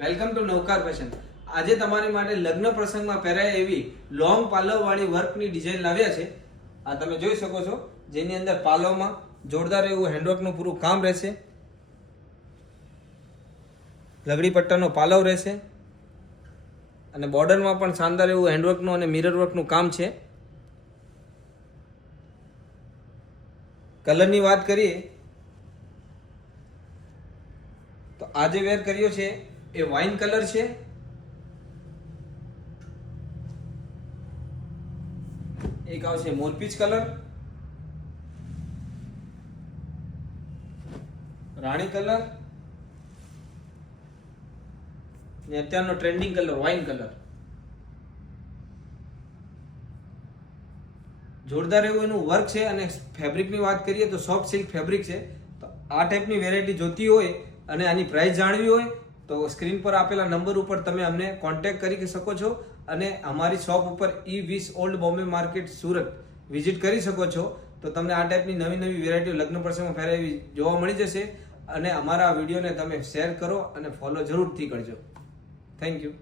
Welcome to Navkar fashion. આજે તમારી માટે લગ્ન પ્રસંગમાં પહેરાય એવી લોંગ પાલવવાળી વર્કની ડિઝાઇન લાવ્યા છે. આ તમે જોઈ શકો છો, જેની અંદર પાલવમાં જોરદાર એવું હેન્ડવર્કનું પૂરું કામ રહેશે. લગડી પટ્ટાનો પાલવ રહેશે અને બોર્ડરમાં પણ શાનદાર એવું હેન્ડવર્કનું અને મિરર વર્કનું કામ છે. કલરની વાત કરીએ તો આજે વેર કર્યો છે એ વાઇન કલર છે. એક આવશે મોરપીચ કલર, રાણી કલર ને અત્યારનો ટ્રેન્ડિંગ કલર વાઇન કલર. જોરદાર એવું એનું વર્ક છે અને ફેબ્રિકની વાત કરીએ તો સોફ્ટ સિલ્ક ફેબ્રિક છે. તો આ ટાઈપની વેરાયટી જોતી હોય અને આની પ્રાઇસ જાણવી હોય તો સ્ક્રીન પર આપેલા નંબર ઉપર તમે અમને કોન્ટેક્ટ કરી શકો છો અને અમારી શોપ ઉપર E20 old Bombay market Surat visit કરી શકો છો. તો તમને આ ટાઈપની નવી નવી વેરાયટીઓ લગ્ન પ્રસંગમાં ફેરાવી જોવા મળી જશે. અને અમારા વિડીયોને તમે શેર કરો અને ફોલો જરૂરથી કરજો. Thank you.